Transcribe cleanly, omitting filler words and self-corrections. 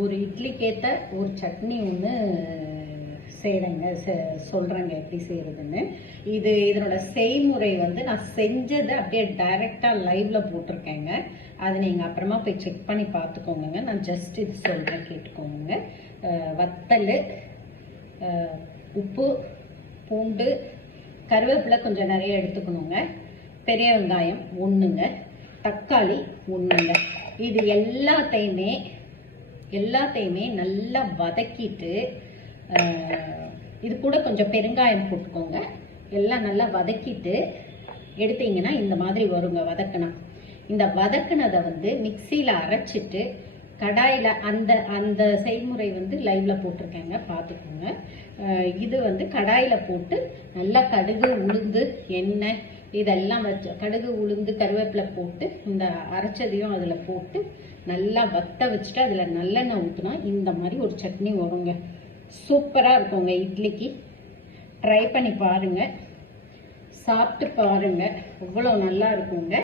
ஒரு இட்லிக்கேற்ற ஒரு சட்னி ஒன்று செய்கிறேங்க, சொல்கிறேங்க எப்படி செய்கிறதுன்னு. இதனோட செய்முறை வந்து நான் செஞ்சதை அப்படியே டைரெக்டாக லைவில் போட்டிருக்கேங்க. அது நீங்கள் அப்புறமா போய் செக் பண்ணி பார்த்துக்கோங்க. நான் ஜஸ்ட் இது சொல்கிறேன், கேட்டுக்கோங்க. வத்தல், உப்பு, பூண்டு, கருவேப்பிலை கொஞ்சம் நிறைய எடுத்துக்கணுங்க. பெரிய வெங்காயம் ஒன்றுங்க, தக்காளி ஒன்றுங்க. இது எல்லாத்தையுமே நல்லா வதக்கிட்டு, இது கூட கொஞ்சம் பெருங்காயம் போட்டுக்கோங்க. எல்லாம் நல்லா வதக்கிட்டு எடுத்தீங்கன்னா இந்த மாதிரி வருங்க. இந்த வதக்குனதை வந்து மிக்சியில் அரைச்சிட்டு கடாயில் அந்த செய்முறை வந்து லைவில் போட்டிருக்கேங்க, பார்த்துக்கோங்க. இது வந்து கடாயில் போட்டு நல்லா கடுகு, உளுந்து, எண்ணெய் இதெல்லாம் வச்சு, கடுகு, உளுந்து, கருவேப்பிலை போட்டு இந்த அரைச்சதையும் அதில் போட்டு நல்லா வத்த வச்சுட்டு அதில் நல்லெண்ணெய் ஊற்றினா இந்த மாதிரி ஒரு சட்னி வருங்க. சூப்பராக இருக்குங்க இட்லிக்கு. ட்ரை பண்ணி பாருங்கள், சாப்பிட்டு பாருங்கள், அவ்வளோ நல்லா இருக்குங்க.